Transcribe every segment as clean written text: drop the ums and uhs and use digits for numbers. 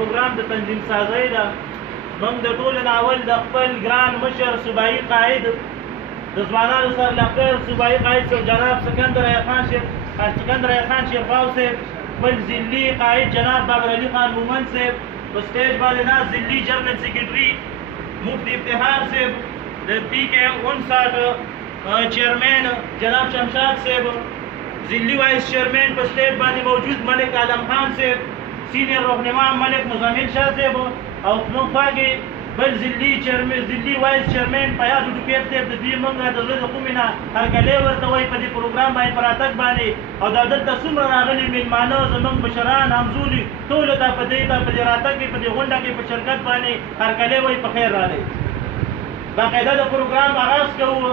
پروګرام د تنظیم سازۍ ده. موږ د ټولو نه اول د خپل ګران مشر صوبایي قائد د ځوانانو سرلښکر صوبایي قائد صاحب جناب سکندر خان شیرخواو صاحب، خپل ضلعي قائد جناب بابر علي خان مومند صاحب، په سټیج باندې ناست ضلعي جنرل سیکرټري مفتی افتخار صاحب، د PK59 چیئرمین جناب شمشاد صاحب، ضلعي وائس چیئرمین په سټیج باندې موجود ملک عالم خان صاحب، سینئر رهنما ملک مزمل شاه صاحب، او زموږ خواږې بل ضلعي وایس چیئرمین فیاض ډوکیت صاحب، د دوی موږ د زړه د کومې نه هرکلی ورته وایي په دې پروګرام باندې په راتګ باندې، او دا دلته څومره راغلي مېلمانه زموږ مشران همزولي ټولو ته په دې راتګ کې په دې غونډه کې په شرکت باندې هرکلی وایي په خیر راغلی. باقاعده د پروګرام آغاز کوو.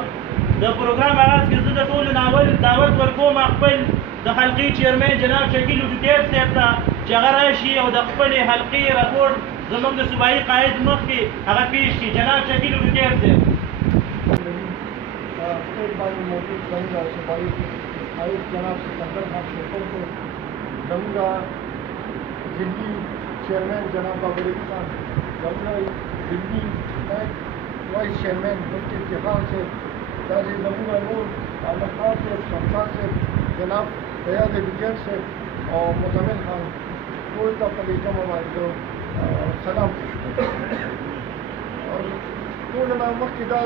د پروګرام آغاز کې زه د ټولو نه اول دعوت ورکوم خپل د حلقې چیئرمین جناب شکیل ډوکیت صاحب ته چې هغه راشي او د خپلې حلقې راپورټ زموږ د صوبایي قائد مخکې هغه پیش کړي. جناب شکیل ډوکیت صاحب. موجود زموږ صوبایي قائد جناب سکندر خان شیرخواو صاحب، زموږ ضلعي چیئرمین جناب بابر علي خان، زموږ ضلعي وائس چیئرمین مفتی افتخار صاحب، داسې زموږ نور عالم خان صاحب، شمشاد صاحب، جناب فیاض ډوکیت صاحب او مزمل خان، ټول ته په دې جمع باندې سلام پیش کړو. او ټول نه مخکې دا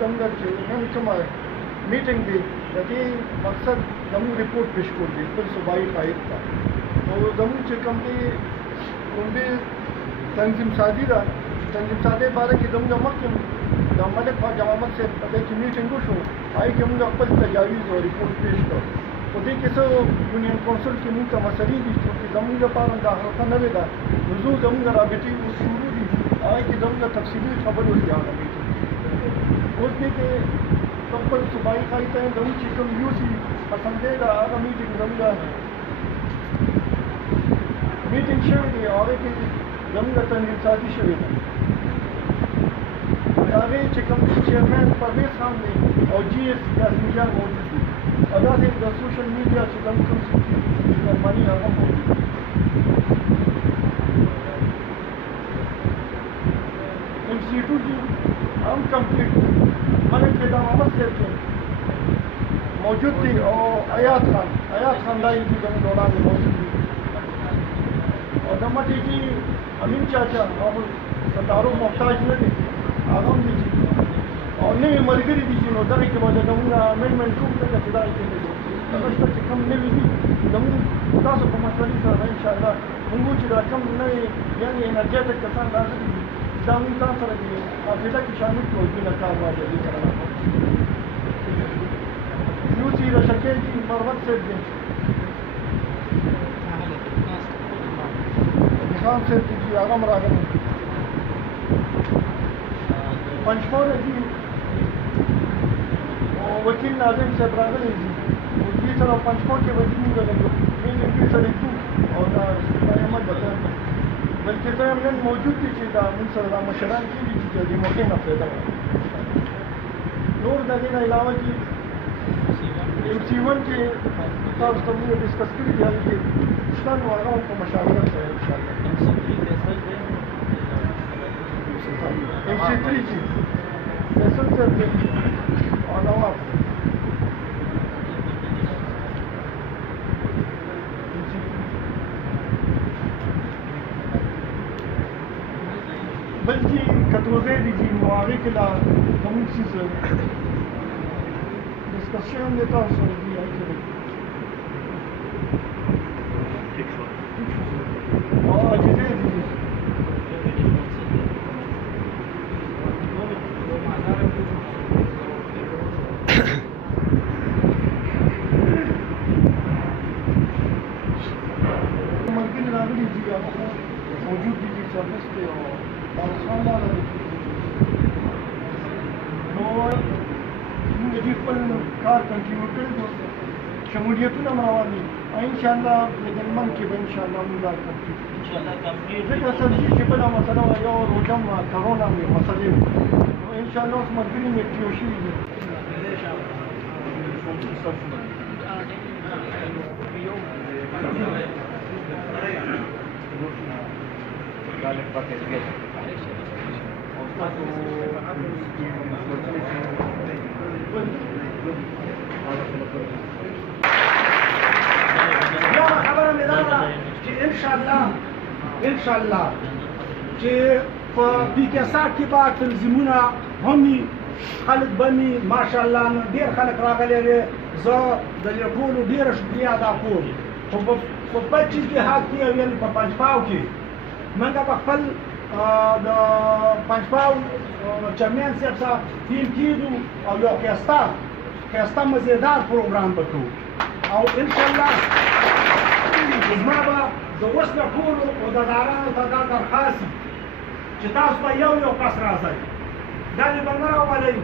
زموږ چې نن کومه میټینګ دی د دې مقصد زموږ ریپورټ پیش کول دي خپل صوبایي قائد ته. او زموږ چې کوم دی تنظیم سازي ده، تنظیم سازۍ باره کې زموږ مخکې د ملک خواجه محمد صاحب په دې کې میټینګ وشو، هغې کې موږ خپل تجاویز او ریپورټ پیش کړ. په دې کې څه یونین کونسل کې موږ ته مسلې دي چې زموږ لپاره دا حلقه نوې ده، نو زموږ رابطې شروع دي، هغې کې زموږ تفصیلي خبرې وشي هغه میټینګ. اوس دې کې خپل صوبایي قائد ته زموږ چې کوم UC اسمبلۍ ده هغه میټینګ زموږ میټینګ شوی دی، هغې کې زموږ تنظیم سازي شوې ده. هغې چې کوم چیئرمین پرویز خان دی او GS یاسین جان موجود دي، او داسې د سوشل میډیا چې زموږ کوم مېرمنې هغه موجود دي. MC2 जी हम कंप्लीट मलिक फिदा मोहम्मद साहब थे मौजूद थी और अयाज खान लाई भी जब दौरान मौजूद थी और दमटी जी अमीन चाचा और सतारों मोहताज में थे आगम भी थी और नहीं मलगरी दी जी नोदर के बाद दमूंगा अमेंडमेंट टू तक फिदा के लिए तक से कम नहीं भी दमू खुदा से मसली सर इंशाल्लाह मुंगू जी रकम नहीं यानी एनर्जेटिक कसान राजी दामी का सर की आफिदा की शामिल को भी नकार वाले भी करना यूसी रशके की मरवत से दे निशान से जी आगम रागम पंचमोल जी वकील नाजिम से रागल जी उनकी तरफ पंचमोल के वकील का लगे इनकी सर और अहमद बता बल्कि तो हमने मौजूद थी चीज़ मुनसर मशरान की भी चीज़ जो मौके न पैदा हुआ नूर नदीन अलावा की MC1 के ताब सबने डिस्कस की थी कि सन वालों को मशावरत है इंशाल्लाह MC3 जी फैसल से और नवाब बल्कि कतोजे दीजिए मुआरे के ला कौन सी डिस्कशन देता हूँ सर जी आई के और अजीजे दीजिए मलकिन नाम दीजिए मौजूद दीजिए सर्विस पे और शानदार और जी पर कार कंटिन्यू कर दो शमूलियत ना मरावानी इंशाल्लाह लेकिन मन के इंशाल्लाह मुझे इंशाल्लाह कंप्लीट है सर जी बड़ा मसला है और रोजम कोरोना में मसले तो इंशाल्लाह उस मजबूरी में क्योशी خبره مې دا ده چې انشاءالله چې په پی کې سات کې به تنظیمونه هم وي خلک به مې ماشاءالله نن ډېر خلک راغلي دي زه د دې ټولو ډېره شکریه ادا کوم خو په 25 جهاد کې یعنې په پنجپاو کې موږ به خپل د پنجپاو چیرمین صاحب سره ټیم کېږو او یو ښایسته مزیدار پروګرام به کوو او انشاءالله زما به د اوس نه ټولو عهدهدارانو ته دا درخواست چې تاسو به یو کس راځئ دا دې به نه راولئ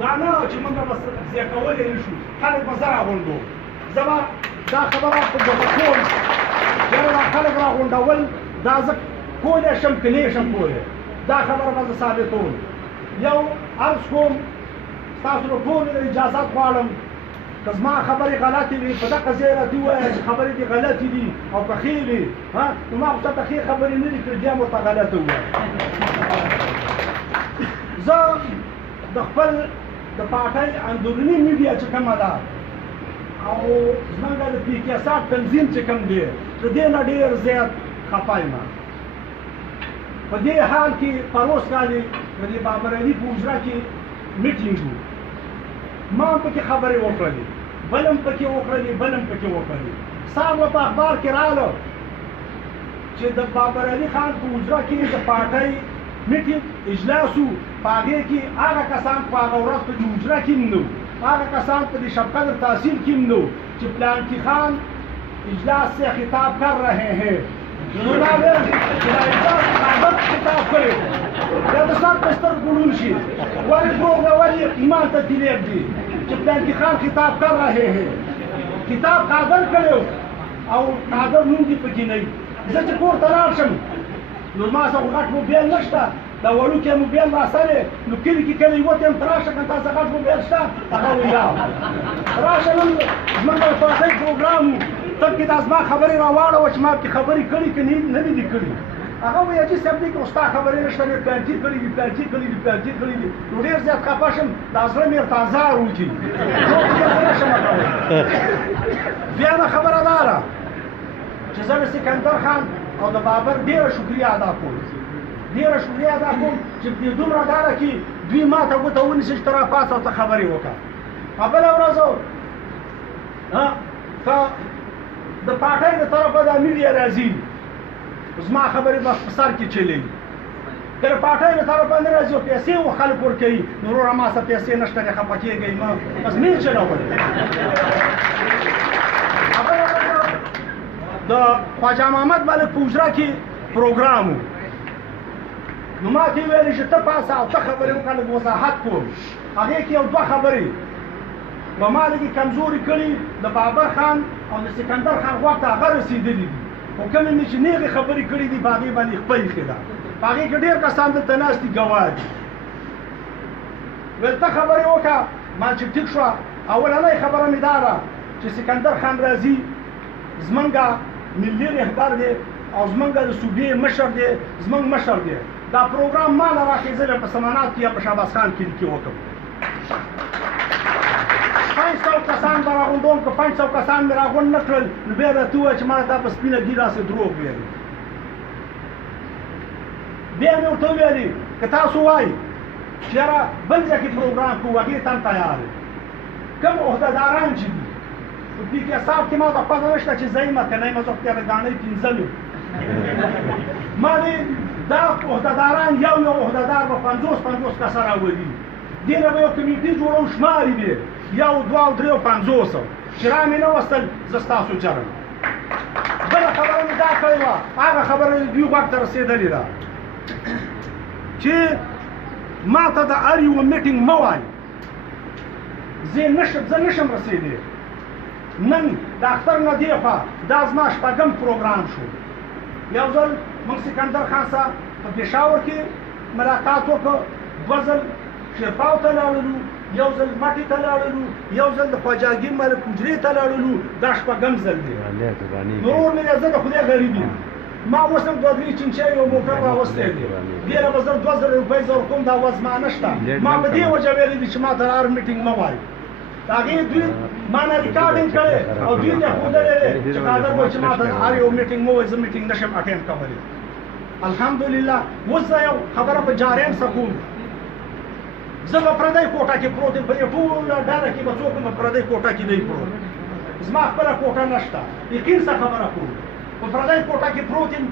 دا نه چې موږ به ضایع کولی نه شو خلک به زه راغونډو زه به دا خبره په ګوته کوم یاره دا خلک راغونډول دا زه کولی شم که نه شم کولی دا خبره به زه ثابتوم یو عرض کوم ستاسو له ټولو نه اجازت غواړم که زما خبرې غلطې وي په دغه ځای راته ووایه چې خبرې دې غلطې دي او که ښې وي نو ما خو چاته ښې خبرې نه دي کړې بیا مو ورته غلطه ووایه زه د خپل د پارټۍ اندروني میډیا چې کومه ده او زمونږ د پی کې سات تنظیم چې کوم دی د دې نه ډېر زیات خفه یم په دې حال کې پروس کالي د دې بابرعلي په حجره کې میټینګ و ما هم پکې خبرې وکړلې بل هم پکې وکړلې سهار به په اخبار کې راغله چې د بابرعلي خان په حجره کې د پارټۍ میټینګ اجلاس و په هغې کې هغه کسان په هغه ورځ په دې حجره کې هم نه وو هغه کسان په دې شب قدر تحصیل کې هم نه وو چې پلانکی خان اجلاس سے خطاب کر رہے ہیں خطاب کړی دا د سر په سترګو ګلون شي ولې دروغ دی ولې ایمان ته دلیل دی چې پلانکی خان خطاب کر رہے ہیں کتاب کاغذ کړی او کاغذ نوم دې پکې نه وي زه چې کور ته لاړ شم نو ما سره غټ موبایل نشته دا وړوکی موبایل راسره نو کلي کې کله یوه ته یم ته راشه که تاسو غټ موبایل شته هغه ویلا راشه نن زموږ د پارټۍ پروګرام و تب کې دا زما خبرې راواړوه چې ما پکې خبرې کړي که نه دي دي کړي هغه وایي حاجي صاحب دی که ستا خبرې نشته نو پلانچي کړي دي نو ډېر زیات خفه شم دا زړه مې ورته ازار وکړي نشم کولی بیا نه خبره دا ده چې زه د سکندر خان او د بابر ډېره شکریه ادا کوم چې په دومره ډاله کې دوی ما ته ګوته ونیسي چې ته راپاڅه او ته خبرې وکړه بله ورځ که د پارټۍ د طرفه دا میډیا راځي زما خبرې به په سر کې چلوي که د پارټۍ د طرفه نه راځي او پیسې و خلک ورکوي نو وروره ما څه پیسې نشته دی خفه کېږئ مه بس مې چلول د خواجه محمد ملک په حجره کې پروګرام و نو ما ته ویلې چې ته پاسه او ته خبرې وکړه لږ وضاحت کوم هغې کې یو دوه خبرې په ما لږې کمزوري کړي د بابر خان او د سکندر خان غوږ ته هغه رسېدلي دي خو کومې مې چې نیغې خبرې کړي دي په هغې باندې خپه ایښې ده په هغې کې ډېر کسان دلته ناست دي ګواه دي ویل ته خبرې وکړه ما چې ټیک شوه اولنۍ خبره مې دا ده چې سکندر خان راځي زمونږ ملي رهبر دی او زمونږ د صوبې مشر دی زمونږ مشر دی دا پروګرام ما نه راخېزلی په سمنات کې یا په شهباز خان کلي کې وکړم 500 کسان به راغونډوم که 500 کسان مې راغونډ نه کړل نو بیا راته ووایه چې ما تا په سپینه ګیره داسې دروغ ویلي بیا مې ورته وویلې که تاسو وایي چې یاره بل ځای کې پروګرام کوو هغې ته هم تیار یم کوم عهدهداران چې دي په پي کې سات کې ما ته پته نشته چې زه یم که نه یم زه خو ګاڼۍ پنځم یم ما دې دا عهدهداران یو عهدهدار به 50 کسه راولي دې نه به یو کمیټې جوړوم شماري دې 1 2 3 50 چې را مې نه وستل زه ستاسو جرم بله خبره مې دا کړې وه هغه خبره دوی غوږ ته رسېدلې ده چې ما ته د هر یوه میټینګ مه وایي زه نشم رسېدی نن د اختر نه دې خوا دا زما شپږم پروګرام شو یو ځل موږ سکندر خان سره په پېښور کې ملاقات وکړو 2 ځل شیرپاو ته لاړلو یو ځل مټې ته لاړلو یو ځل د خواجه ملک حجرې ته لاړلو دا شپږم ځل دی نور مې زه د خدای غریب یم ما اوس هم 2-3 چنچۍ یو موټر راوستی دی ډېره به زر 2000 روپۍ زه ورکوم دا وضع ما نشته ما په دې وجه ویلي دي چې ما ته هر میټینګ مه وایي د هغې دوی ما نه ریکارډینګ کړی او دوی ته ښودلی دی چې قادر به چې ما ته هر یو میټینګ مه وایي زه میټینګ نشم اټینډ کولی الحمدلله اوس زه یو خبره په جاریم څه کوم زه به پردی کوټه کې پروت یم په دې ټوله ډله کې به څوک هم په پردی کوټه کې دی پروت زما خپله کوټه نشته یقین څه خبره کوم په پردی کوټه کې پروت یم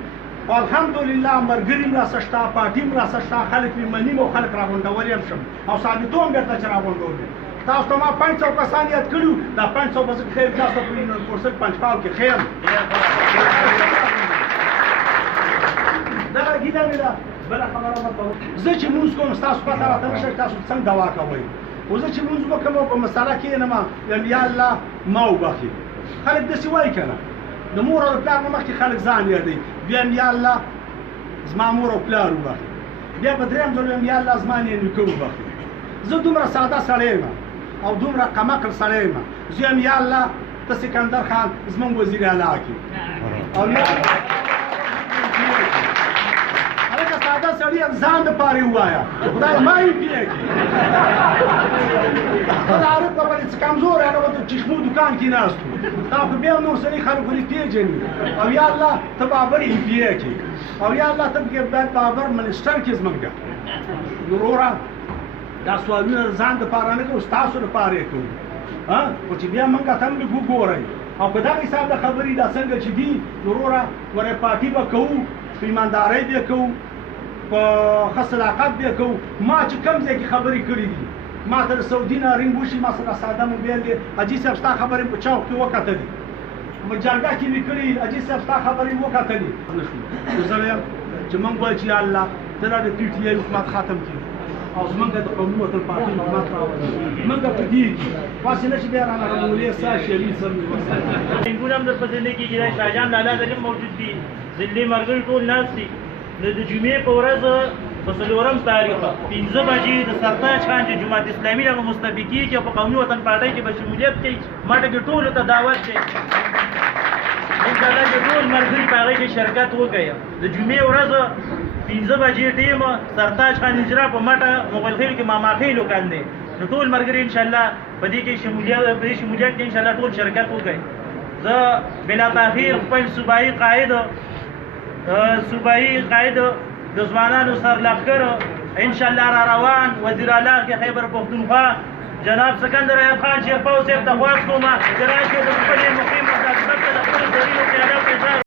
او الحمدلله ملګري م راسه شته پارټي م راسه شته خلک مې مني م او خلک راغونډولی هم شم او ثابتوم بېرته چې راغونډول یم تاسو ته ما 500 کسان یاد کړي وو دا 500 به زه خیر تاسو ته په یونیورسټ پنجپال کې خیر دغه ګیله مې ده بله خبره ورته زه چې لمونځ کوم ستاسو پته راته نه شته تاسو څنګه دوا کوئ خو زه چې لمونځ وکړم او په مسله کښېنم یم یا الله ما وبخي خلک داسې وایي که نه د مور او پلار نه مخکې خلک ځان یادوي بیا یم یا الله زما مور او پلار وبخي بیا په درېیم ځل یم یا الله زما نیکه وبخي زه دومره ساده سړی یم او دومره کمعقل سړی یم زه یم یا الله ته سکندر خان زموږ وزیر اعلی کړي او یا هلکه ساده سړي یم ځان دپاره یې ووایه خدای ما یې پرې کړي خو د عارف په باندې څه کمزوری هغه به د چشمو دوکان کې ناست وو دا خو بیا نور سړي خلک ولې پېژني او یا الله ته بابر یې پرې کړي او یا الله ته باید بابر منسټر کې زموږ ده وروره دا سوالونه ځان دپاره نه کوو ستاسو دپاره یې کوو خو چې بیا موږ ته هم لږ وګورئ او په دغه حساب د خبرې دا څنګه چې دي وروره ورې پارټي به کوو په ایماندارۍ به کوو په ښه صداقت به کوو ما چې کوم ځای کې خبرې کړي دي ما ته د سعودي نه رینګ وشي ما سره ساده موبایل دی حاجي صاحب ستا خبرې په چوک کې وکتلې په جرګه کې مې کړي حاجي صاحب ستا خبرې وکتلې نو زه وایم چې موږ وایو چې الله ته دا د پي ټي آی حکومت ختم کړي او زمونږ د قومي وطن پارټي حکومت راولي موږ په دې کې پاسې نه شي بیا رانه رامولې سا شري سم ټینګونه هم درپسې نه کېږي دا شاهجان لالا دلیم موجود دي ځلې ملګري ټول ناست دي نو د جمعې په ورځ په 4 تاریخ 15 بجې د سرتاج خان چې جماعت اسلامي هغه مستفي کېږي او په قومي وطن پارټۍ کې به شمولیت کوي ما ته ټولو ته دعوت دی انشاءالله چې ټول ملګري په هغې کې شرکت وکړي د جمعې ورځ 15 بجې ټیم سرتاج خان اجرا په مټه مغلخیل کې ماماخیل وکاندې نو ټول ملګري انشاءالله په دې کې شمولیت کې انشاءالله ټول شرکت وکړي زه بلا تاخیر خپل صوبایي قائد د ځوانانو سرلښکر انشاءالله را روان وزیر اعلی کې خیبر پښتونخوا جناب سکندر ایوب خان شیخ پاو صاحب ته خواست کوم چې راشي د خپلې مقیم مقاصد ته د خپلو دلیلو قیادت